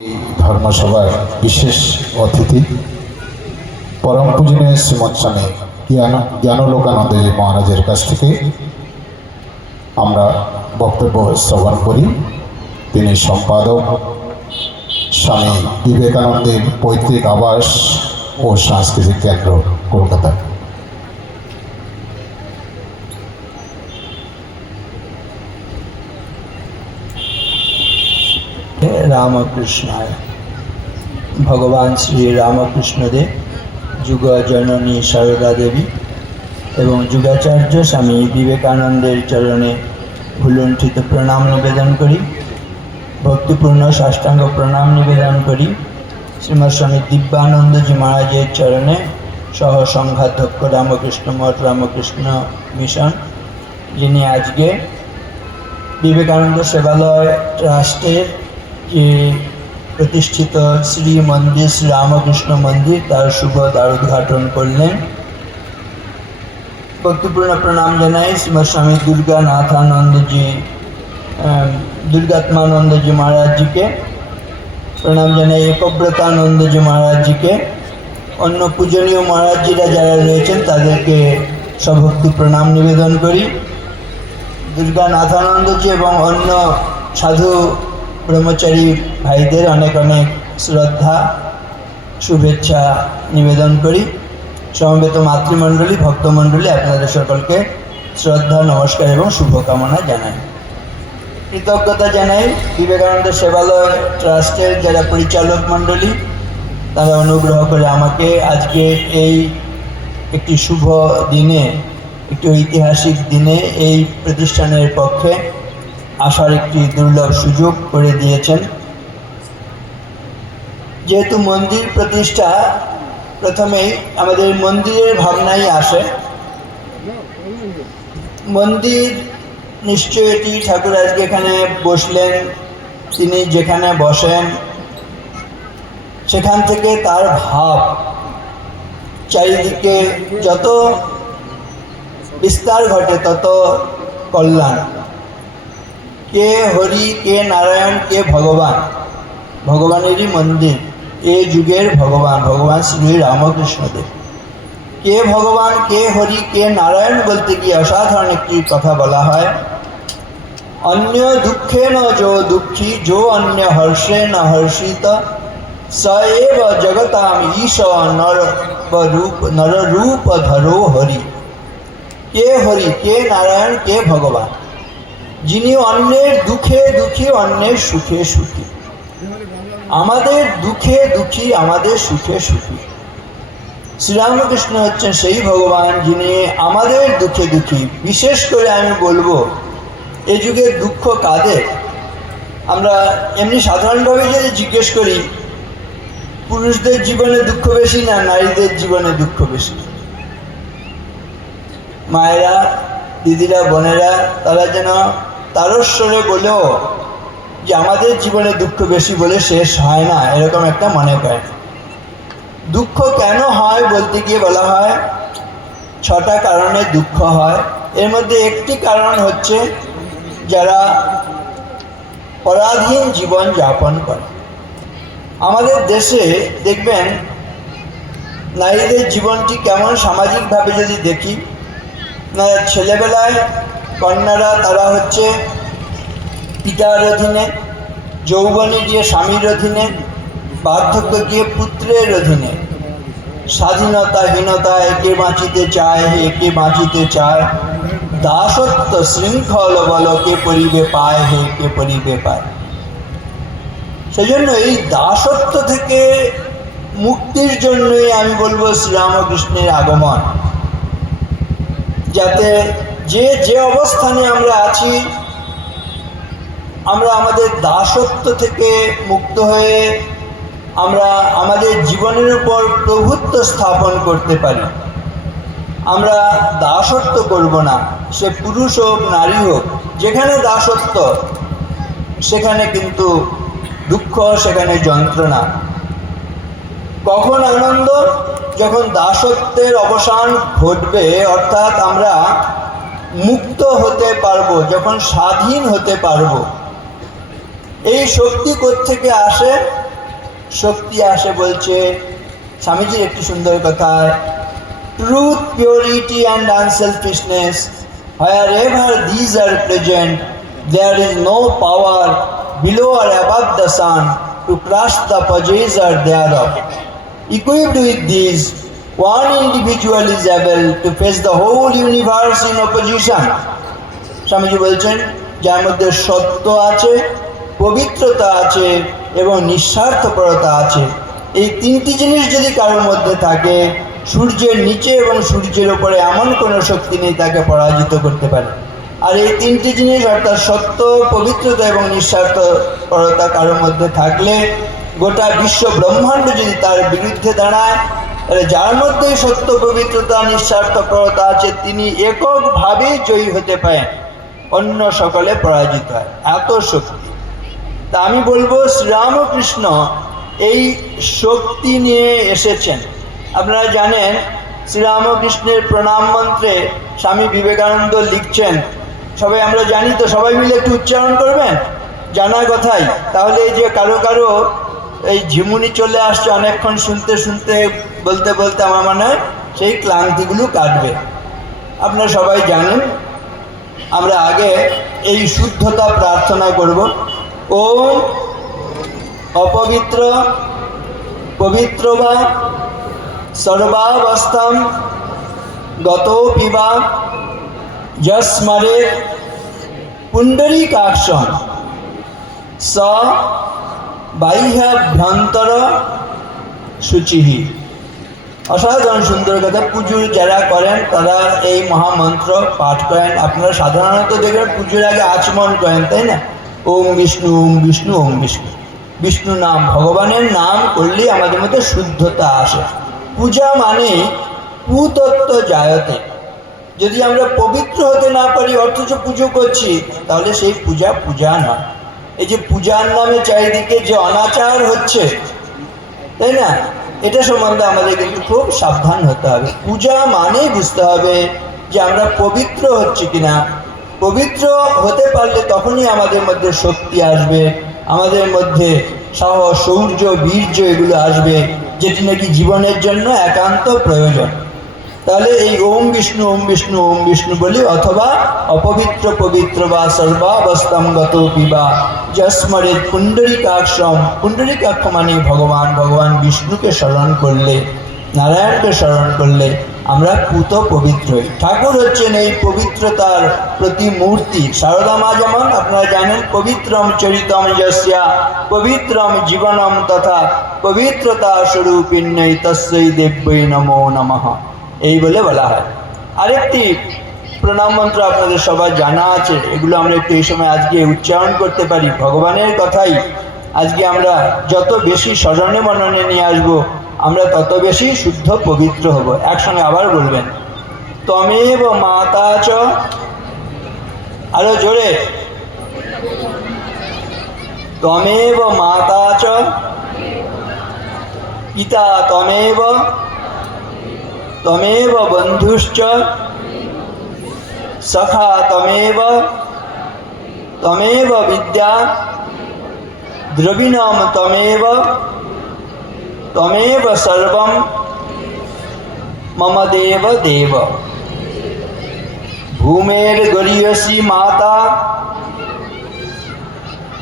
এই ধর্মসভার বিশেষ অতিথি, পরম পূজনীয় শ্রীমৎ স্বামী জ্ঞান জ্ঞানলোকানন্দজি মহারাজের কাছ থেকে আমরা বক্তব্য শ্রবণ করি। তিনি সম্পাদক, স্বামী বিবেকানন্দের পৈতৃক আবাস ও সাংস্কৃতিক কেন্দ্র কলকাতা রামকৃষ্ণায়। ভগবান শ্রী রামকৃষ্ণদেব যুগ জননী সারদা দেবী এবং যুগাচার্য স্বামী বিবেকানন্দের চরণে ভুলুণ্ঠিত প্রণাম নিবেদন করি, ভক্তিপূর্ণ সাষ্টাঙ্গ প্রণাম নিবেদন করি শ্রীমৎ স্বামী দিব্যানন্দজি মহারাজের চরণে সহ সংঘাধ্যক্ষ রামকৃষ্ণ মঠ রামকৃষ্ণ মিশন, যিনি আজকে বিবেকানন্দ সেবালয় ট্রাস্টের যে প্রতিষ্ঠিত শ্রী মন্দির, শ্রী রামকৃষ্ণ মন্দির, তার শুভ দ্বার উদ্ঘাটন করলেন। ভক্তিপূর্ণ প্রণাম জানাই শ্রীমৎ স্বামী দুর্গানাথানন্দজি দুর্গাত্মানন্দজি মহারাজজিকে। প্রণাম জানাই একব্রতানন্দজি মহারাজজিকে। অন্য পূজনীয় মহারাজজিরা যারা রয়েছেন, তাদেরকে সভক্তি প্রণাম নিবেদন করি। দুর্গানাথানন্দজি এবং অন্য সাধু ব্রহ্মচারী ভাইদের অনেক অনেক শ্রদ্ধা, শুভেচ্ছা নিবেদন করি। সমবেত মাতৃমণ্ডলী, ভক্তমণ্ডলী, আপনাদের সকলকে শ্রদ্ধা, নমস্কার এবং শুভকামনা জানাই। কৃতজ্ঞতা জানাই বিবেকানন্দ সেবালয় ট্রাস্টের যারা পরিচালক মণ্ডলী, তারা অনুগ্রহ করে আমাকে আজকে এই একটি শুভ দিনে, একটি ঐতিহাসিক দিনে এই প্রতিষ্ঠানের পক্ষে আসার একটি দুর্লভ সুযোগ করে দিয়েছেন। যেহেতু মন্দির প্রতিষ্ঠা প্রথমেই আমাদের মন্দিরের ভাবনাই আসে, মন্দির নিশ্চয় এটি ঠাকুর আজকে এখানে বসলেন, তিনি যেখানে বসেন, সেখান থেকে তার ভাব, চারিদিকে যত বিস্তার ঘটে তত কল্যাণ। কে হরি কে নারায়ণ কে ভগবান ভগবানেরই মন্দির এ যুগের ভগবান ভগবান শ্রী রামকৃষ্ণদেব কে ভগবান কে হরি কে নারায়ণ বলতে গিয়ে অসাধারণ একটি কথা বলা হয় অন্য দুঃখে ন যো দুঃখী যো অন্য হর্ষে ন হর্ষিত স এব জগতাম ঈশ নর রূপ নররূপ ধরো হরি কে হরি কে নারায়ণ কে ভগবান যিনি অন্যের দুঃখে দুঃখী, অন্যের সুখে সুখী। আমাদের দুঃখে দুঃখী, আমাদের সুখে সুখী। শ্রীরামকৃষ্ণ হচ্ছেন সেই ভগবান যিনি আমাদের দুঃখে দুঃখী। বিশেষ করে আমি বলব, এ যুগে দুঃখ কাদের? আমরা এমনি সাধারণভাবে যদি জিজ্ঞেস করি, পুরুষদের জীবনে দুঃখ বেশি না নারীদের জীবনে দুঃখ বেশি? মায়েরা, দিদিরা, বোনেরা, তারা যেন তারস্বরে বলেও যে আমাদের জীবনে দুঃখ বেশি বলে শেষ হয় না, এরকম একটা মনে করে। দুঃখ কেন হয় বলতে গিয়ে বলা হয়, ছটা কারণে দুঃখ হয়। এর মধ্যে একটি কারণ হচ্ছে যারা পরাধীন জীবন যাপন করে। আমাদের দেশে দেখবেন, নারীদের জীবনটি কেমন সামাজিকভাবে যদি দেখি না ছেলেবেলায় কন্যারা, তারা হচ্ছে পিতার অধীনে, যৌবনে গিয়ে স্বামীর অধীনে, বার্ধক্য গিয়ে পুত্রের অধীনে। স্বাধীনতাহীনতা একে বাঁচিতে চায়, একে বাঁচিতে চায়। দাসত্ব, শৃঙ্খল বল কে পরিবে পায় হে কে পরিবে পায়। সেই জন্য এই দাসত্ব থেকে মুক্তির জন্যই আমি বলব শ্রীরামকৃষ্ণের আগমন। যাতে যে যে অবস্থানে আমরা আছি, আমরা আমাদের দাসত্ব থেকে মুক্ত হয়ে আমরা আমাদের জীবনের উপর প্রভুত্ব স্থাপন করতে পারি। আমরা দাসত্ব করব না, সে পুরুষ হোক, নারী হোক, যেখানে দাসত্ব, সেখানে কিন্তু দুঃখ, সেখানে যন্ত্রণা। কখন আনন্দ? যখন দাসত্বের অবসান ঘটবে, অর্থাৎ আমরা মুক্ত হতে পারব যখন স্বাধীন হতে পারব। এই শক্তি থেকে আসে? শক্তি আসে বলছে স্বামীজির একটি সুন্দর কথা truth purity and unselfishness wherever these are present there is no power below or above the sun to crush the possessor thereof Equipped with these, one individual is able to face the whole universe in opposition. Swamiji বলছেন, যার মধ্যে সত্য আছে, পবিত্রতা আছে এবং নিঃস্বার্থপরতা আছে এই তিনটি জিনিস যদি কারোর মধ্যে থাকে, সূর্যের নিচে এবং সূর্যের উপরে এমন কোনো শক্তি নেই তাকে পরাজিত করতে পারে আর এই তিনটি জিনিস, অর্থাৎ সত্য, পবিত্রতা এবং নিঃস্বার্থপরতা কারোর মধ্যে থাকলে গোটা বিশ্ব ব্রহ্মাণ্ড যদি তার বিরুদ্ধে দাঁড়ায় যার মধ্যে সত্য, পবিত্রতা নিঃস্বার্থপরতা আছে, তিনি এককভাবেই জয়ী হতে পারেন। অন্য সকলে পরাজিত হয়। এত শক্তি। তা আমি বলব, শ্রীরামকৃষ্ণ এই শক্তি নিয়ে এসেছেন। আপনারা জানেন, শ্রীরামকৃষ্ণের প্রণাম মন্ত্রে স্বামী বিবেকানন্দ লিখছেন, সবাই আমরা জানি তো, সবাই মিলে একটু উচ্চারণ করবেন? জানা কথাই। তাহলে এই যে কারও কারও এই ঝিমুনি চলে আসছে, অনেকক্ষণ শুনতে শুনতে বলতে বলতে আমার মনে হয় সেই ক্লান্তিগুলো কাটবে। আপনারা সবাই জানেন, আমরা আগে এই শুদ্ধতা প্রার্থনা করব। ও অপবিত্র, পবিত্র বা সর্বাবস্থাম গত পিবা যস্মরে পুণ্ডরীকাক্ষণ স বাহ্যাভ্যন্তর শুচিহি অসাধারণ সুন্দর কথা পুজোর যারা করেন, তারা এই মহামন্ত্র পাঠ করেন। আপনারা সাধারণত দেখবেন পুজোর আগে আচমন করেন, তাই না? ওম বিষ্ণু ওম বিষ্ণু ওম বিষ্ণু। বিষ্ণু নাম, ভগবানের নাম করলেই আমাদের মধ্যে শুদ্ধতা আসে। পূজা মানে পুতত্ব জায়তে। যদি আমরা পবিত্র হতে না পারি, অথচ পুজো করছি, তাহলে সেই পূজা পূজা নয়। এই যে পূজার নামে চারিদিকে যে অনাচার হচ্ছে, তাই না? এটা সম্বন্ধে আমাদের কিন্তু খুব সাবধান হতে হবে। পূজা মানেই বুঝতে হবে যে আমরা পবিত্র হচ্ছি কিনা। পবিত্র হতে পারলে তখনই আমাদের মধ্যে শক্তি আসবে, আমাদের মধ্যে সাহস শৌর্য বীর্য এগুলো আসবে, যেটি নাকি জীবনের জন্য একান্ত প্রয়োজন। তাহলে এই ওম বিষ্ণু ওম বিষ্ণু ওম বিষ্ণু বলি, অথবা অপবিত্র, পবিত্র বা সর্বাবস্থাম গত পিবা। যস্মরে পুণ্ডরিকাক্ষম পুণ্ডরিকাক্ষ মানে ভগবান ভগবান বিষ্ণুকে স্মরণ করলে, নারায়ণকে স্মরণ করলে আমরা পুত পবিত্র ঠাকুর হচ্ছেন এই পবিত্রতার প্রতিমূর্তি। সারদা মা যেমন, আপনারা জানেন, পবিত্রম চরিতম যস্যা, পবিত্রম জীবনম তথা পবিত্রতা স্বরূপিণ্যই তস্যই দেব্যই নমো নমঃ। এই বলে বলা হয়। আরেকটি প্রণাম মন্ত্র আপনাদের সবার জানা আছে, এগুলো আমরা একটু এই সময় আজকে উচ্চারণ করতে পারি। ভগবানের কথাই আজকে আমরা যত বেশি স্মরণে মননে নিয়ে আসব, আমরা তত বেশি শুদ্ধ পবিত্র হব। একসঙ্গে আবার বলবেন, তমেব মাতা চ। আরও জোরে, তমেব মাতা চ। পিতা, তমেব তমেব বন্ধুশ্চ সখা তমেব তমেব বিদ্যা দ্রবিণম তমেব তমেব সর্বম মম দেব দেব ভূমের গরীয়সী মাতা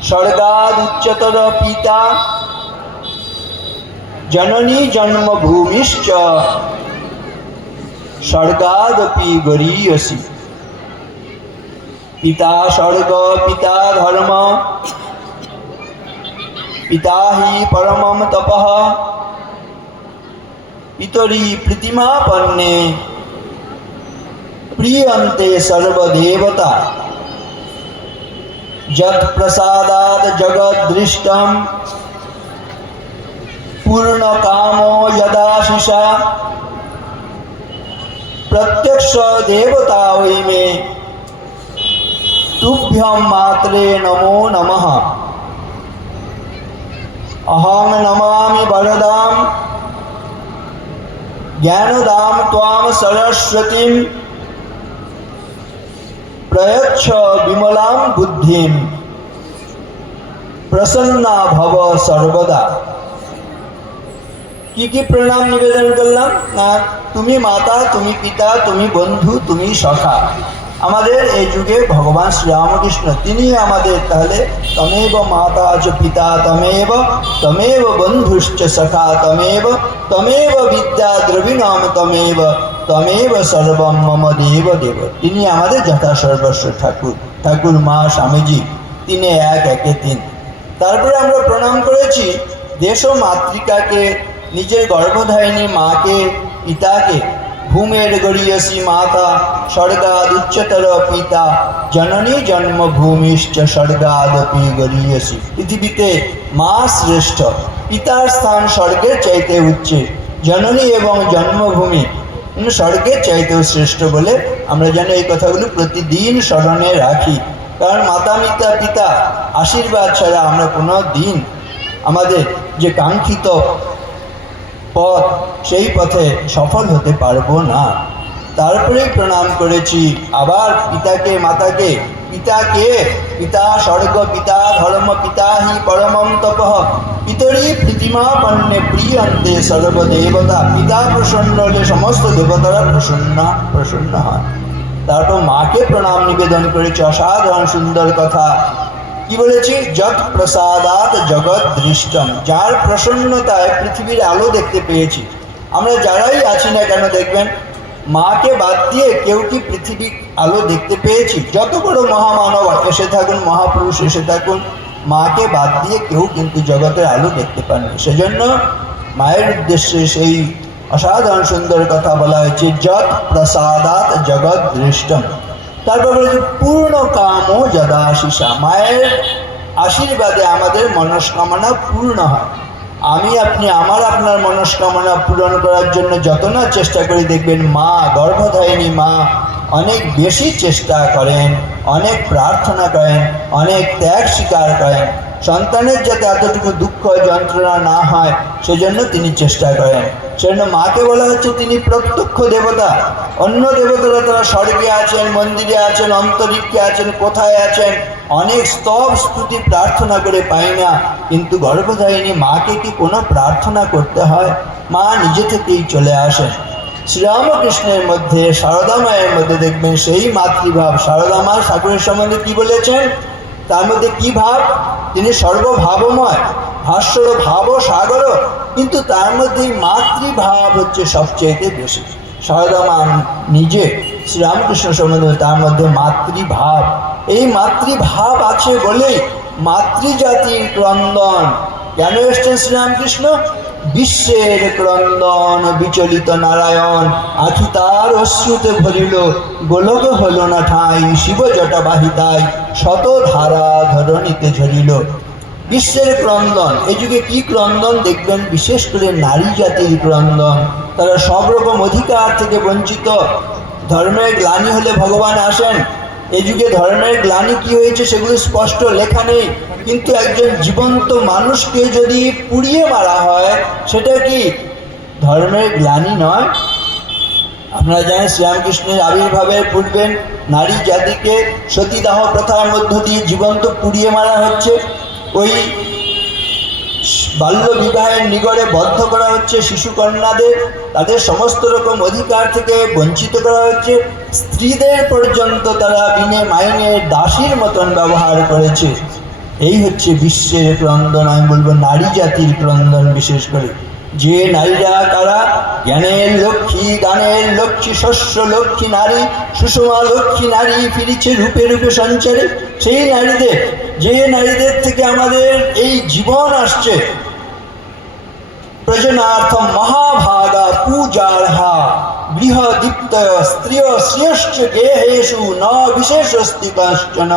স্বর্গাদুচ্চতর পিতা জননী জন্মভূমিশ্চ স্বর্গাদপি গরীয়সী পিতা স্বর্গ পিতা ধর্ম পিতা হি পরমম তপঃ পিতরি প্রীতিমাপন্নে প্রিয়ন্তে সর্বদেবতা যৎ প্রসাদাৎ জগদ্দৃষ্টম পূর্ণকামো যদাশিষা প্রত্যক্ষ দেবতা ওই মে তুভ্যম মাত্রে নমো নমঃ অহং নমামি বরদাম জ্ঞানদাম ত্বাম সরস্বতীম প্রয়চ্ছ বিমলাম বুদ্ধিম প্রসন্না ভব সর্বদা কি কি প্রণাম নিবেদন করলাম? না, তুমি মাতা, তুমি পিতা, তুমি বন্ধু, তুমি সখা। আমাদের এই যুগে ভগবান শ্রীরামকৃষ্ণ, তিনি আমাদের তাহলে তমেব মাতা চ পিতা তমেব তমেব বন্ধুশ্চ সখা তমেব তমেব বিদ্যা দ্রবিণম তমেব তমেব সর্বম মম দেব দেব। তিনি আমাদের যথা সর্বস্ব ঠাকুর ঠাকুর মা স্বামীজি, তিনি এক, একে তিন। তারপরে আমরা প্রণাম করেছি দেশ মাতৃকাকে নিজের গর্ভধারিণী মাকে, পিতাকে, ভূমের গড়িয়সী মাতা স্বর্গাদ উচ্চতর পিতা জননী জন্মভূমিশ্চ স্বর্গাদপি গড়িয়সী। পৃথিবীতে মা শ্রেষ্ঠ, পিতার স্থান স্বর্গের চাইতে উচ্চে, জননী এবং জন্মভূমি স্বর্গের চাইতেও শ্রেষ্ঠ বলে আমরা যেন এই কথাগুলো প্রতিদিন স্মরণে রাখি। কারণ মাতা, পিতা পিতা, আশীর্বাদ ছাড়া আমরা কোনো দিন আমাদের যে কাঙ্ক্ষিত পথ সেই পথে সফল হতে পারব না। তারপরে প্রণাম করেছি। আবার পিতাকে, মাতাকে, পিতাকে, পিতা স্বর্গ, পিতা ধর্ম, পিতা হি পরমম তপ। পিতরি প্রীতিমা পণ্যে প্রিয়ন্তে সর্বদেবতা, পিতা প্রসন্ন হলে সমস্ত দেবতারা প্রসন্ন প্রসন্ন হয়। তারপর মাকে প্রণাম নিবেদন করেছি। অসাধারণ সুন্দর কথা। কি বলেছি? যত প্রসাদাত জগৎ দৃষ্টম যার প্রসন্নতায় পৃথিবীর আলো দেখতে পেয়েছি। আমরা যারাই আছি না কেন দেখবেন? মাকে বাদ দিয়ে কেউ কি পৃথিবীর আলো দেখতে পেয়েছি? যত বড় মহামানব এসে থাকুন, মহাপুরুষ এসে থাকুন, মাকে বাদ দিয়ে কেউ কিন্তু জগতের আলো দেখতে পাননি সেজন্য মায়ের উদ্দেশ্যে সেই অসাধারণ সুন্দর কথা বলা হয়েছে যত প্রসাদাত জগৎ দৃষ্টম তারপর বলেছে পূর্ণ কামও যদাশিসা মায়ের আশীর্বাদে আমাদের মনস্কামনা পূর্ণ হয়। আমি, আপনি, আমার আপনার মনস্কামনা পূরণ করার জন্য যত না চেষ্টা করি, দেখবেন মা গর্ভধারিণী মা অনেক বেশি চেষ্টা করেন, অনেক প্রার্থনা করেন, অনেক ত্যাগ স্বীকার করেন। সন্তানের যাতে এতটুকু দুঃখ যন্ত্রণা না হয়, সেজন্য তিনি চেষ্টা করেন। সেজন্য মাকে বলা হচ্ছে তিনি প্রত্যক্ষ দেবতা। অন্য দেবতারা তারা স্বর্গে আছেন, মন্দিরে আছেন, অন্তরিক্ষে আছেন, কোথায় আছেন, অনেক স্তব স্তুতি প্রার্থনা করে পাই না। কিন্তু গর্ভধারিণী মাকে কি কোনো প্রার্থনা করতে হয়? মা নিজে থেকেই চলে আসেন। শ্রীরামকৃষ্ণের মধ্যে সারদা মায়ের মধ্যে দেখবেন সেই মাতৃভাব। সারদা মা ঠাকুরের সম্বন্ধে কি বলেছেন? তার মধ্যে কি ভাব? তিনি সর্বভাবময় ভাস্বর ভাব সাগর কিন্তু তার মধ্যে মাতৃভাব হচ্ছে সবচেয়ে বেশি। সারদা মা নিজে শ্রীরামকৃষ্ণ সম্বন্ধে তার মধ্যে মাতৃভাব। এই মাতৃভাব আছে বলেই মাতৃজাতির ক্রন্দন কেন এসছেন শ্রীরামকৃষ্ণ? বিশ্বের ক্রন্দন বিচলিত নারায়ণ আখি তার অশ্রুতে ভরিল, গোলক হল না ঠাঁই, শিব জটা বাহিতাই শত ধারা ধরণীতে ঝরিল। বিশ্বের ক্রন্দন। এই যুগে কি ক্রন্দন দেখবেন? বিশেষ করে নারী জাতির ক্রন্দন। তারা সব রকম অধিকার থেকে বঞ্চিত। ধর্মের গ্লানি হলে ভগবান আসেন। এই যুগে ধর্মের গ্লানি কি হয়েছে সেগুলো স্পষ্ট লেখা নেই। কিন্তু একজন জীবন্ত মানুষকে যদি পুড়িয়ে মারা হয়, সেটা কি? ধর্মের গ্লানি নয়? আপনারা জানেন শ্রীরামকৃষ্ণের আবির্ভাবের পূর্বেন নারী জাতিকে সতীদাহ প্রথার মধ্য দিয়ে জীবন্ত পুড়িয়ে মারা হচ্ছে। ওই বাল্য বিবাহের নিগড়ে বদ্ধ করা হচ্ছে শিশু কন্যাদের। তাদের সমস্ত রকম অধিকার থেকে বঞ্চিত করা হচ্ছে। স্ত্রীদের পর্যন্ত তারা বিনে মাইনে দাসীর মতন ব্যবহার করেছে। এই হচ্ছে বিশ্বের ক্রন্দন, আমি বলব নারী জাতির ক্রন্দন বিশেষ করে। যে নারীরা কারা জ্ঞানের লক্ষ্মী গানের লক্ষ্মী, শস্য লক্ষ্মী নারী, সুষমা লক্ষ্মী নারী ফিরিছে রূপে রূপে সঞ্চারে, সেই নারীদের যে নারীদের থেকে আমাদের এই জীবন আসছে প্রজনার্থ মহাভাগা পূজার্হা, গৃহদীপ্তয় স্ত্রিয় শ্রেষ্ঠ গেহেশু ন বিশেষস্তি কশ্চন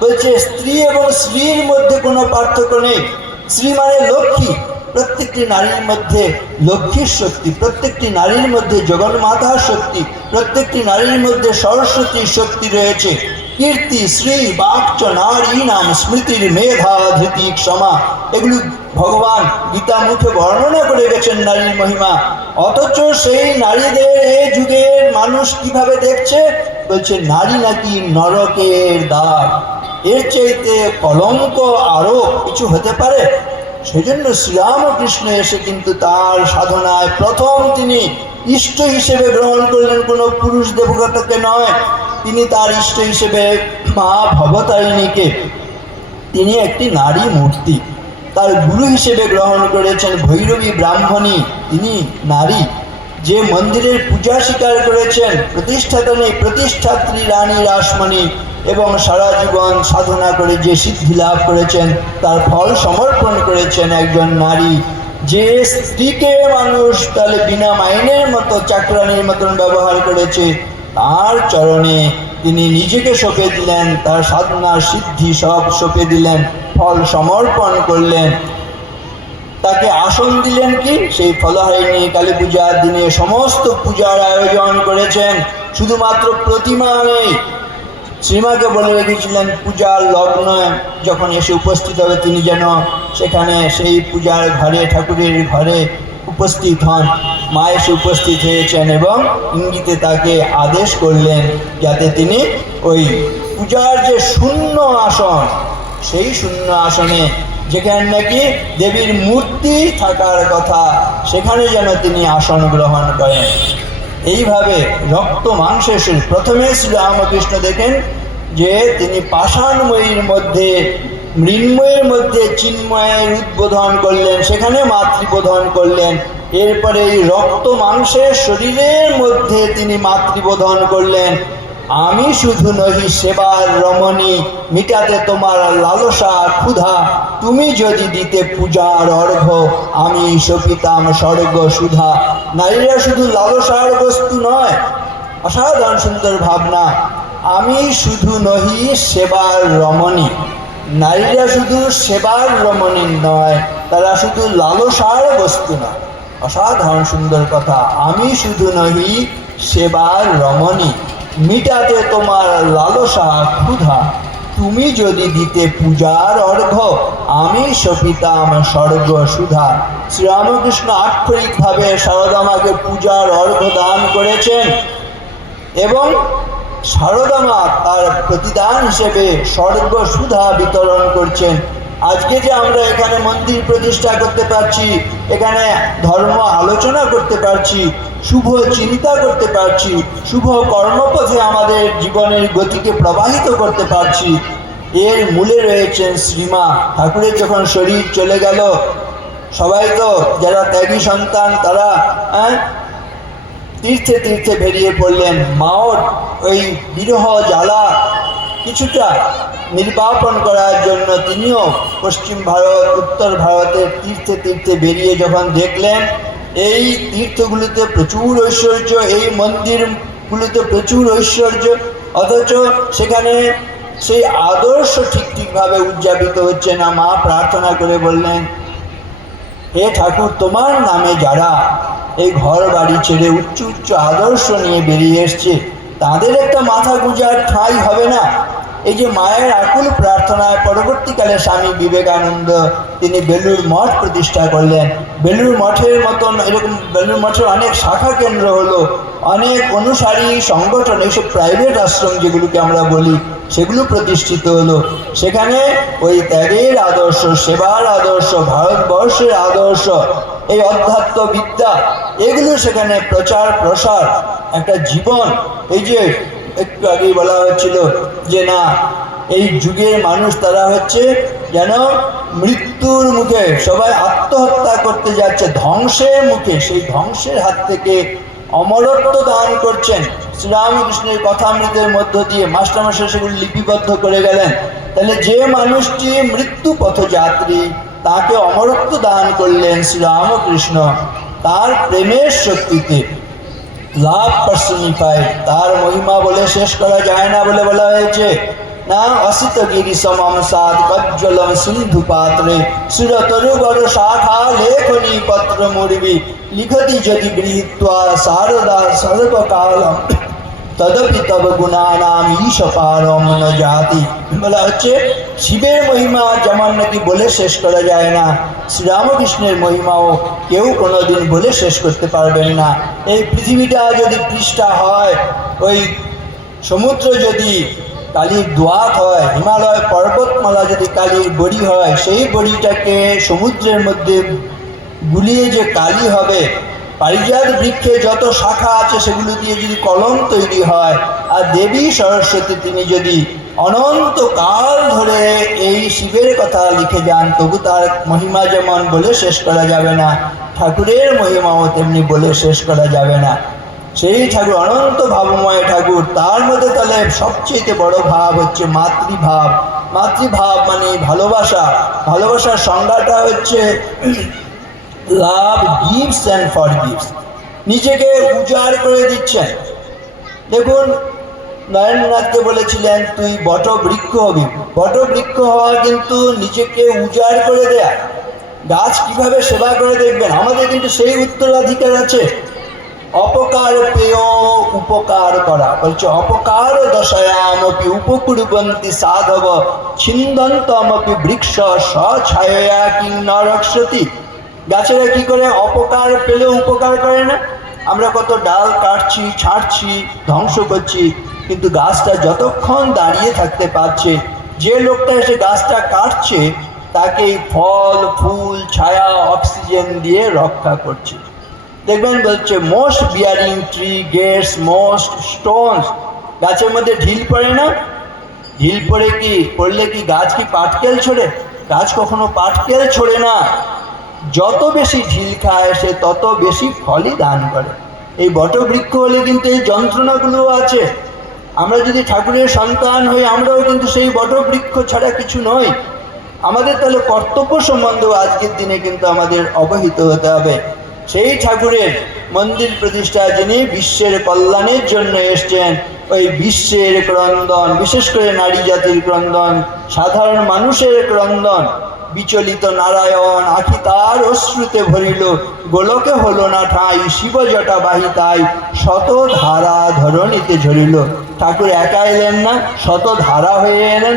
বলছে, স্ত্রী এবং স্ত্রীর মধ্যে কোনো পার্থক্য নেই। স্ত্রী মানে লক্ষ্মী। প্রত্যেকটি নারীর মধ্যে লক্ষ্মীর শক্তি, প্রত্যেকটি নারীর মধ্যে জগন্মাতার শক্তি, প্রত্যেকটি নারীর মধ্যে সরস্বতীর শক্তি রয়েছে। কীর্তি, শ্রী বাক্য নারী নাম স্মৃতির মেধা, ধৃতি, ক্ষমা। এগুলো ভগবান গীতা মুখে বর্ণনা করে গেছেন নারীর মহিমা। অথচ সেই নারীদের এই যুগের মানুষ কীভাবে দেখছে? বলছে, নারী নাকি নরকের দ্বার। এর চাইতে কলঙ্ক আরও কিছু হতে পারে? সেজন্য শ্রীরামকৃষ্ণ এসে কিন্তু তার সাধনায় প্রথম তিনি ইষ্ট হিসেবে গ্রহণ করলেন। কোনো পুরুষ দেবতাকে নয় তিনি তার ইষ্ট হিসেবে মা ভবতারিণীকে, তিনি একটি নারী মূর্তি, তার গুরু হিসেবে গ্রহণ করেছেন ভৈরবী ব্রাহ্মণী। তিনি নারী, যে মন্দিরের পূজা স্বীকার করেছেন প্রতিষ্ঠাতা নেই প্রতিষ্ঠাত্রী রানী রাসমণি এবং সারা জীবন সাধনা করে যে সিদ্ধি লাভ করেছেন, তার ফল সমর্পণ করেছেন একজন নারী। যে স্ত্রীকে মানুষ তাহলে বিনা মাইনের মতো চাকরানির মতন ব্যবহার করেছে তার চরণে তিনি নিজেকে সঁপে দিলেন, তার সাধনা সিদ্ধি সব সঁপে দিলেন, ফল সমর্পণ করলেন। তাকে আসন দিলেন কি? সেই ফলহারিণী কালী পূজার দিনে সমস্ত পূজার আয়োজন করেছেন। শুধুমাত্র প্রতিমা নেই শ্রীমাকে বলে রেখেছিলেন পূজার লগ্ন। যখন এসে উপস্থিত হবে, তিনি যেন সেখানে সেই পূজার ঘরে, ঠাকুরের ঘরে উপস্থিত হন। মা এসে উপস্থিত হয়েছেন এবং ইঙ্গিতে তাকে আদেশ করলেন যাতে তিনি ওই পূজার যে শূন্য আসন, সেই শূন্য আসনে যেখানে নাকি দেবীর মূর্তি থাকার কথা, সেখানে যেন তিনি আসন গ্রহণ করেন। এইভাবে রক্ত মাংসের শরীর প্রথমে শ্রী রামকৃষ্ণ দেখেন যে তিনি পাষাণময়ীর মধ্যে, মৃন্ময়ের মধ্যে চিন্ময়ের উদ্বোধন করলেন, সেখানে মাতৃবোধন করলেন। এরপরে এই রক্ত মাংসের শরীরের মধ্যে তিনি মাতৃবোধন করলেন। আমি শুধু নহি, সেবার রমণী, মিটাতে তোমার লালসা ক্ষুধা। তুমি যদি দিতে পূজার অর্ঘ আমি সপিতাম স্বর্গ সুধা নারীরা শুধু লালসার বস্তু নয়, অসাধারণ সুন্দর ভাবনা। আমি শুধু নহি, সেবার রমণী। নারীরা শুধু সেবার রমণী নয়, তারা শুধু লালসার বস্তু নয়। অসাধারণ সুন্দর কথা। আমি শুধু নহি, সেবার রমণী। মিটাতে তোমার লালসা ক্ষুধা। তুমি যদি দিতে পূজার অর্ঘ্য, আমি সপিতাম স্বর্গ সুধা শ্রীরামকৃষ্ণ আক্ষরিকভাবে শারদামাকে পূজার অর্ঘ্য দান করেছেন এবং শারদামা তার প্রতিদান হিসেবে স্বর্গ সুধা বিতরণ করছেন। আজকে যে আমরা এখানে মন্দির প্রতিষ্ঠা করতে পারছি, এখানে ধর্ম আলোচনা করতে পারছি, শুভ চিন্তা করতে পারছি, শুভ কর্মপথে আমাদের জীবনের গতিকে প্রবাহিত করতে পারছি, এর মূলে রয়েছেন শ্রীমা। ঠাকুরের যখন শরীর চলে গেল, সবাই তো যারা ত্যাগী সন্তান, তারা হ্যাঁ তীর্থে তীর্থে বেরিয়ে পড়লেন। মাওর ওই বিরহ জ্বালা কিছুটা নির্বাপন করার জন্য তিনিও পশ্চিম ভারত, উত্তর ভারতের তীর্থে তীর্থে বেরিয়ে যখন দেখলেন, এই তীর্থগুলিতে প্রচুর ঐশ্বর্য, এই মন্দিরগুলিতে প্রচুর ঐশ্বর্য, অথচ সেখানে সেই আদর্শ ঠিক ঠিকভাবে উদযাপিত হচ্ছে না। মা প্রার্থনা করে বললেন, হে ঠাকুর, তোমার নামে যারা এই ঘর বাড়ি ছেড়ে উচ্চ উচ্চ আদর্শ নিয়ে বেরিয়ে এসছে তাদের একটা মাথা গুজার ঠাঁই হবে না। এই যে মায়ের আকুল প্রার্থনায় পরবর্তীকালে স্বামী বিবেকানন্দ তিনি বেলুর মঠ প্রতিষ্ঠা করলেন। বেলুর মঠের মতন এরকম বেলুর মঠের অনেক শাখা কেন্দ্র হলো। অনেক অনুসারী সংগঠন, এইসব প্রাইভেট আশ্রম যেগুলোকে আমরা বলি, সেগুলো প্রতিষ্ঠিত হলো। সেখানে ওই ত্যাগের আদর্শ, সেবার আদর্শ, ভারতবর্ষের আদর্শ এই অধ্যাত্ম বিদ্যা এগুলো সেখানে প্রচার, প্রসার, একটা জীবন। এই যে একটু আগেই বলা হচ্ছিল যে না, এই যুগের মানুষ তারা হচ্ছে যেন মৃত্যুর মুখে, সবাই আত্মহত্যা করতে যাচ্ছে, ধ্বংসের মুখে। সেই ধ্বংসের হাত থেকে অমরত্ব দান করছেন। শ্রীরামকৃষ্ণের কথামৃতের মধ্য দিয়ে মাস্টারমশাই সেগুলি লিপিবদ্ধ করে গেলেন। তাহলে যে মানুষটি মৃত্যু পথযাত্রী তাকে অমরত্ব দান করলেন শ্রীরামকৃষ্ণ তার প্রেমের শক্তিতে লাভ পার্সনিফাইড তার মহিমা বলে শেষ করা যায় না বলে বলা হয়েছে। না অসিত গিরি সমম সাদ সিন্ধু পাত্রে। সুরতরু শাখা পত্র মুড়বি। লিখতি যদি গৃহীত্বা শারদা সর্বকালম। তদপি তব গুণানাম ঈশ পারম ন জাতি বলা হচ্ছে, শিবের মহিমা যেমন নাকি বলে শেষ করা যায় না, শ্রীরামকৃষ্ণের মহিমাও কেউ কোনোদিন বলে শেষ করতে পারবেন না। এই পৃথিবীটা যদি পৃষ্ঠা হয়, ওই সমুদ্র যদি কালীর দোয়াত হয়, হিমালয় পর্বতমালা যদি কালীর বড়ি হয়, সেই বড়িটাকে সমুদ্রের মধ্যে গুলিয়ে যে কালি হবে পারিজাত বৃক্ষে যত শাখা আছে, সেগুলো দিয়ে যদি কলম তৈরি হয়, আর দেবী সরস্বতী তিনি যদি অনন্ত কাল ধরে এই শিবের কথা লিখে যান, তবু তার মহিমা যেমন বলে শেষ করা যাবে না, ঠাকুরের মহিমাও তেমনি বলে শেষ করা যাবে না। সেই ঠাকুর অনন্ত ভাবময় ঠাকুর, তার মধ্যে তাহলে সবচেয়ে বড় ভাব হচ্ছে মাতৃভাব। মাতৃভাব মানে ভালোবাসা। ভালোবাসার সংজ্ঞাটা হচ্ছে love gives and forgives নিজেকে উজাড় করে দিচ্ছেন। দেখুন নরেন্দ্রনাথকে বলেছিলেন, তুই বট বৃক্ষ হবি। বট বৃক্ষ হওয়া কিন্তু নিজেকে উজাড় করে দেয়া। গাছ কীভাবে সেবা করে দেখবেন? আমাদের কিন্তু সেই উত্তরাধিকার আছে। অপকার পেয়, উপকার করা। বলছে, অপকার দশায়ামপি উপকুরবন্তি সাধব। ছিন্দন্তমপি বৃক্ষ স্বছায়া কিং নরক্ষতি গাছেরা কি করে অপকার পেলে উপকার করে না? আমরা কত ডাল কাটছি, ছাড়ছি, ধ্বংস করছি, কিন্তু গাছটা যতক্ষণ দাঁড়িয়ে থাকতে পারছে, যে লোকটা এসে গাছটা কাটছে তাকে ফল, ফুল, ছায়া, অক্সিজেন দিয়ে রক্ষা করছে। দেখবেন বলছে most bearing tree gets most stones গাছের মধ্যে ঢিল পড়ে না? ঢিল পড়ে কি? পড়লে কি গাছ কি পাটকেল ছোড়ে? গাছ কখনো পাটকেল ছোড়ে না। যত বেশি ঢিল খায় সে তত বেশি ফলই দান করে। এই বটবৃক্ষ হলে কিন্তু এই যন্ত্রণাগুলো আছে। আমরা যদি ঠাকুরের সন্তান হই, আমরাও কিন্তু সেই বটবৃক্ষ ছাড়া কিছু নই। আমাদের তাহলে কর্তব্য সম্বন্ধেও আজকের দিনে কিন্তু আমাদের অবহিত হতে হবে। সেই ঠাকুরের মন্দির প্রতিষ্ঠা যিনি বিশ্বের কল্যাণের জন্য এসছেন, ওই বিশ্বের ক্রন্দন, বিশেষ করে নারী জাতির ক্রন্দন, সাধারণ মানুষের ক্রন্দন বিচলিত নারায়ণ আখি তার অশ্রুতে ভরিল, গোলকে হলো না ঠাঁই, শিব জটা বাহিতাই শত ধারা ধরণীতে ঝরিল। ঠাকুর একা এলেন না, শত ধারা হয়ে এলেন,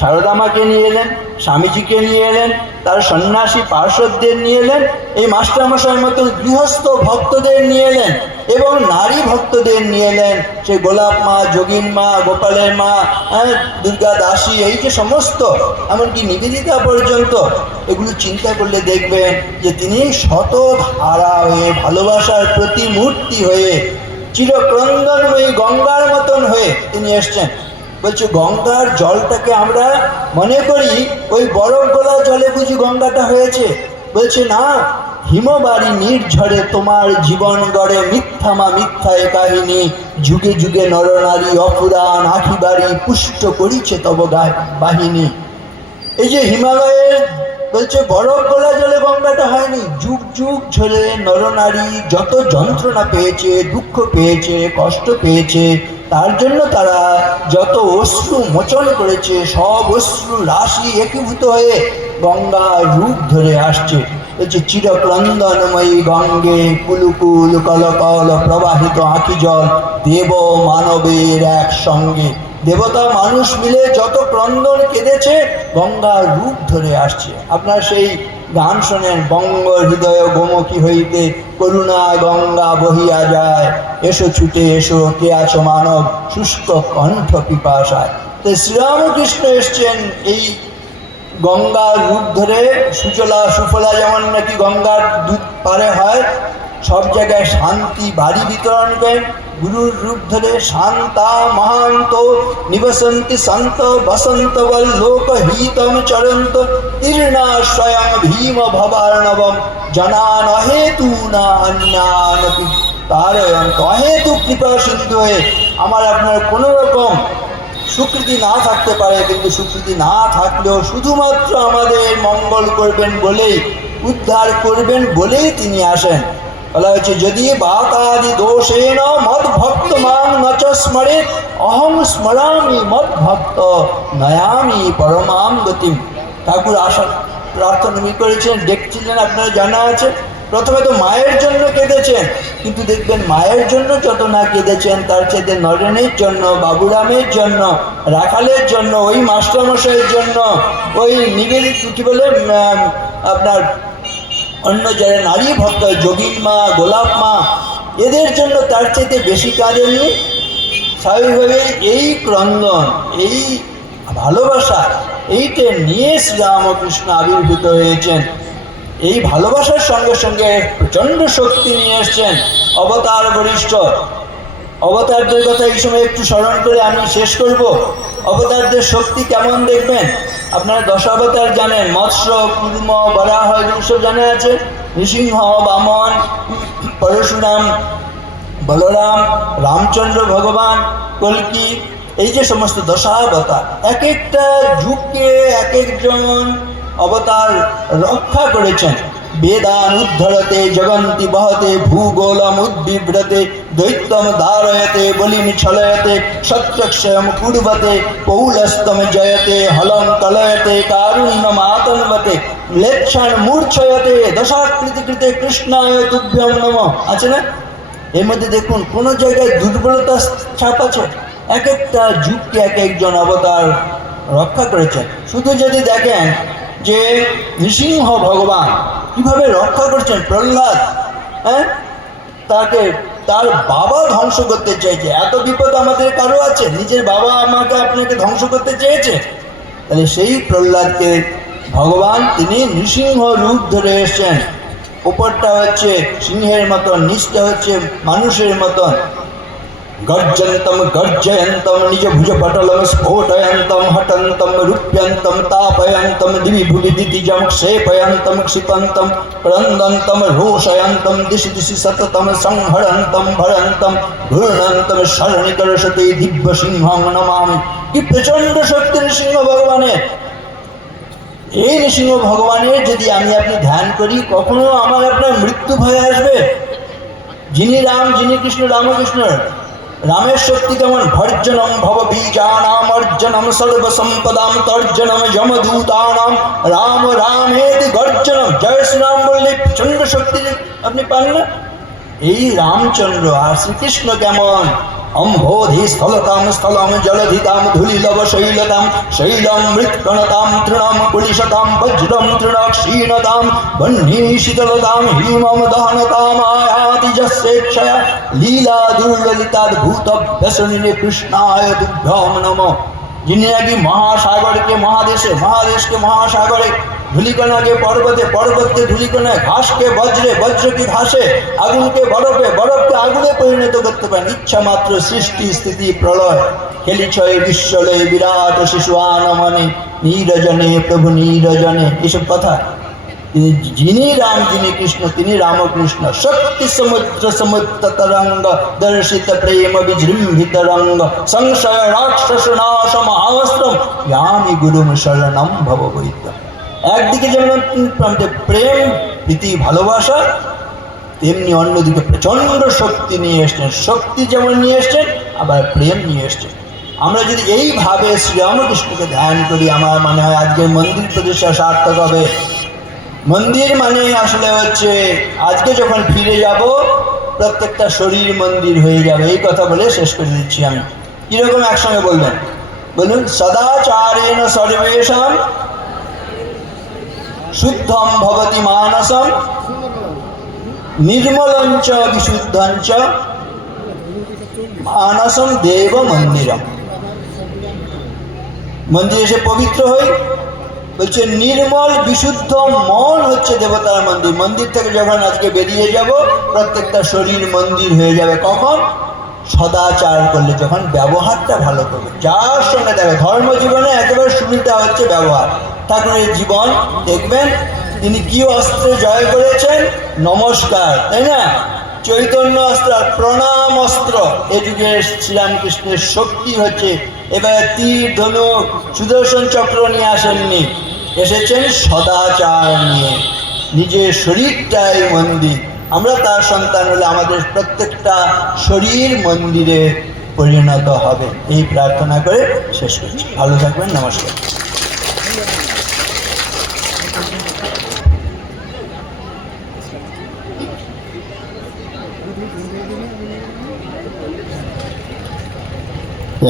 সারদামাকে নিয়ে এলেন, স্বামীজিকে নিয়ে এলেন, তার সন্ন্যাসী পার্শ্বদের নিয়ে এলেন, এই মাস্টারমশাইয়ের মতো গৃহস্থ ভক্তদের নিয়ে এলেন। এবং নারী ভক্তদের নিয়ে এলেন। সে গোলাপ মা যোগিন মা গোপালের মা হ্যাঁ, দুর্গা দাসী এই যে সমস্ত এমনকি নিবেদিতা পর্যন্ত এগুলো চিন্তা করলে দেখবেন যে তিনি শত ধারা হয়ে ভালোবাসার প্রতিমূর্তি হয়ে চিরক্রন্দনময়ী গঙ্গার মতন হয়ে তিনি এসছেন। বলছে গঙ্গার জলটাকে আমরা মনে করি ওই বরফ গোলা জলে বুঝি গঙ্গাটা হয়েছে। বলছে না হিমবাড়ি নির্ঝরে তোমার জীবন গড়ে মিথ্যামা মিথ্যায় কাহিনী। যুগে যুগে নরনারী অপুরাণ আখিবাড়ি পুষ্ট করিছে তব গায় বাহিনী। এই যে হিমালয়ের বলছে, বরফ গোলা জলে গঙ্গাটা হয়নি। যুগ যুগ ঝরে নরনারী যত যন্ত্রণা পেয়েছে, দুঃখ পেয়েছে, কষ্ট পেয়েছে, তার জন্য তারা যত অশ্রু মোচন করেছে, সব অশ্রু রাশি একীভূত হয়ে গঙ্গা রূপ ধরে আসছে। বলছে চিরক্রন্দনময়ী গঙ্গে কুলুকুল কলকল প্রবাহিত আঁকি জল। দেব মানবের এক সঙ্গে দেবতা মানুষ মিলে যত ক্রন্দন কেঁদেছে, গঙ্গার রূপ ধরে আসছে। আপনার সেই গান শোনেন, বঙ্গ হৃদয় গোমুখী হইতে করুণা গঙ্গা বহিয়া যায়। এসো, ছুটে এসো, কে আছো মানব? শুষ্ক কণ্ঠ পিপাসায়। তো শ্রীরামকৃষ্ণ এসছেন এই গঙ্গার রূপ ধরে সুজলা সুফলা যেমন নাকি গঙ্গার দুধ পারে হয়, সব জায়গায় শান্তি বাড়ি বিতরণ করে। গুরুর রূপ ধরে শান্তা মহান্ত, নিবসন্তি সন্ত, বসন্ত লোক হিতম চরন্ত তীর্ণা স্বয়ং ভীম ভবার্ণবম জনান অহেতু না অন্যানপি। তারয়ন্ত অহেতু কৃপা সিন্ধু হয়ে। আমার আপনার কোনো রকম স্বীকৃতি না থাকতে পারে, কিন্তু স্বীকৃতি না থাকলেও শুধুমাত্র আমাদের মঙ্গল করবেন বলেই, উদ্ধার করবেন বলেই তিনি আসেন। বলা হয়েছে, যদি বাতাদি দোষেণ মদ ভক্ত মাং নচ স্মরে অহম স্মরামি মদ ভক্ত নয়ামি পরমাম গতিম ঠাকুর আশা প্রার্থনা করেছেন, দেখছিলেন, আপনারা জানা আছে? প্রথমে তো মায়ের জন্য কেঁদেছেন, কিন্তু দেখবেন মায়ের জন্য যত না কেঁদেছেন, তার চেয়ে নরেনের জন্য, বাবুরামের জন্য, রাখালের জন্য, ওই মাস্টারমশাইয়ের জন্য, ওই নিবেদিত কী বলে আপনার অন্য যারা নারী ভক্ত যোগিন মা, গোলাপ মা, এদের জন্য তার চাইতে বেশি কাঁদেননি স্বাভাবিকভাবে এই ক্রন্দন, এই ভালোবাসা, এইটা নিয়ে শ্রীরামকৃষ্ণ আবির্ভূত হয়েছেন। এই ভালোবাসার সঙ্গে সঙ্গে প্রচণ্ড শক্তি নিয়ে এসছেন অবতার বরিষ্ঠ। অবতারদের কথা এই সময় একটু স্মরণ করে আমি শেষ করব। অবতারদের শক্তি কেমন দেখবেন? আপনারা দশ অবতার জানেন, মৎস্য, কুর্ম, বরাহ এগুলো সব জানা আছে। নৃসিংহ, বামন, পরশুরাম, বলরাম, রামচন্দ্র ভগবান, কল্কি, এই যে সমস্ত দশাবতার এক একটা যুগকে এক একজন অবতার রক্ষা করেছেন। বেদান উদ্ধরতে জগন্তি বহতে, ভূগোলম উদ্বিভ্রতে দৈত্যম ধারয়তে, বলিম ছলয়তে সত্যক্ষয়ম কুর্বতে, পৌলস্তম জয়তে, হলম তলয়তে কারুণ্যম আতন্বতে লেচ্ছান মূর্ছয়তে দশাকৃতি কৃতে কৃষ্ণায় তুভ্যম নম। আছে না? এর মধ্যে দেখুন, কোন জায়গায় দুর্বলতা ছাপ আছে? এক একটা যুগকে এক একজন অবতার রক্ষা করেছেন। শুধু যদি দেখেন যে নৃসিংহ ভগবান কীভাবে রক্ষা করছেন প্রহ্লাদ হ্যাঁ? তাকে, তার বাবা ধ্বংস করতে চেয়েছে। এত বিপদ আমাদের কারও আছে? নিজের বাবা আমাকে আপনাকে ধ্বংস করতে চেয়েছে? তাহলে সেই প্রহ্লাদকে ভগবান, তিনি নৃসিংহ রূপ ধরে এসেছেন। উপরটা হচ্ছে সিংহের মতন, নিচটা হচ্ছে মানুষের মতন। ভুজ পটলম স্ফোটয়ন্তম হটন্তম রূপ্যন্তম তাপয়ন্তম দিবি ভুবি দিতিজম ক্ষেপয়ন্তম ক্ষিপন্তম ক্রন্দন্তম রোষয়ন্তম দিশি দিশি সততম সংহরন্তম ভরন্তম ঘূর্ণন্তম শরণিকরসতে দিব্য সিংহং নমামি কি প্রচণ্ড শক্তি সিংহ ভগবানের এই নৃসিংহ ভগবানের যদি আমি আপনি ধ্যান করি, কখনো আমার আপনার মৃত্যু ভয় আসবে? যিনি রাম, যিনি কৃষ্ণ রামকৃষ্ণ রামের শক্তি যেমন ভর্জনম ভব বীজানাম অর্জনম সর্বসম্পদাম, তর্জনম যমদূতানাম। রাম রামেতি গর্জনম। জয় শ্রীরাম বললে প্রচণ্ড শক্তি আপনি পান না? এই রামচন্দ্র আর শ্রীকৃষ্ণ কেমন? অম্ভোধি স্থলতাম স্থলম জলধিতাম ধুলিলব শৈলতাম, শৈলম মৃৎকণতাম তৃণম কুলিশতাম বজ্রম তৃণ ক্ষীণতাম বহ্নি শীতলতাম হিমম দহনতাম আয়াতি যস্যেচ্ছয়া লীলা দুর্ললিতাদ্ভূত ব্যসনিনে কৃষ্ণায় তুভ্যম নম। যিনি নাকি মহাসাগরকে, মহাদেশে, মহাদেশকে, মহাসাগরে ধুলিকণাকে পর্বতে, পর্বতকে ধুলিকণায়, ঘাসকে বজ্রে, বজ্রকে ঘাসে, আগুনকে বরফে, বরফকে আগুনে পরিণত করতে পারেন। ইচ্ছা মাত্র সৃষ্টি, স্থিতি, প্রলয়। খেলিছয় বিশ্বলয়ে বিরাট শিশু আনমনে, নীরজনে, প্রভু নীরজনে। এসব কথা তিনি, যিনি রাম যিনি কৃষ্ণ, তিনি রামকৃষ্ণ। শক্তি সমুদ্র সমুদ্র তরঙ্গ, দর্শিত প্রেম বিজৃম্ভিত রঙ্গ। সংশয়, রাক্ষস নাশ মহাস্ত্রম ইয়ামি গুরুম শরণম ভব বৈদ্যম। একদিকে যেমন প্রান্তে প্রেম, প্রীতি, ভালোবাসা, তেমনি অন্যদিকে প্রচণ্ড শক্তি নিয়ে এসছেন। শক্তি যেমন নিয়ে এসছেন, আবার প্রেম নিয়ে এসছেন। আমরা যদি এইভাবে শ্রীরামকৃষ্ণকে ধ্যান করি, আমার মনে হয় আজকের মন্দির প্রতিষ্ঠা সার্থক হবে। মন্দির মানে আসলে হচ্ছে, আজকে যখন ফিরে যাব, প্রত্যেকটা শরীর মন্দির হয়ে যাবে। এই কথা বলে শেষ করে দিচ্ছি আমি। কীরকম একসঙ্গে বলবেন? বলুন, সদাচারেণ সর্বেশাম শুদ্ধম ভবতি মানসম, নির্মলঞ্চ, বিশুদ্ধঞ্চ, মানসম দেব মন্দিরম। মন্দিরে এসে পবিত্র হই, বলছে, নির্মল, বিশুদ্ধ, মন হচ্ছে দেবতার মন্দির। মন্দির থেকে যখন আজকে বেরিয়ে যাব, প্রত্যেকটা শরীর মন্দির হয়ে যাবে। কখন? সদাচার করলে, যখন ব্যবহারটা ভালো করবে। যার সঙ্গে দেখে ধর্ম জীবনে একেবারে শুরুটা হচ্ছে ব্যবহার। ঠাকুরের জীবন দেখবেন তিনি কি অস্ত্র জয় করেছেন। নমস্কার, তাই না? চৈতন্য অস্ত্র প্রণাম অস্ত্র। এ যুগের শ্রীরামকৃষ্ণের শক্তি হচ্ছে। এবার তীর ধনুক সুদর্শন চক্র নিয়ে আসেননি। এসেছেন সদাচার নিয়ে। নিজের শরীরটাই মন্দির। আমরা তার সন্তান হলে আমাদের প্রত্যেকটা শরীর মন্দিরে পরিণত হবে। এই প্রার্থনা করে শেষ করছি। ভালো থাকবেন, নমস্কার।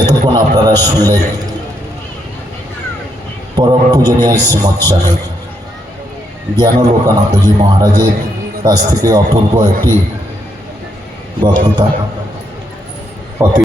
এতক্ষণ আপনারা শুনলেন পরম পূজনীয় শ্রীমৎ স্বামী জ্ঞানলোকানন্দজি মহারাজের কাছ থেকে অপূর্ব একটি বক্তৃতা। অতি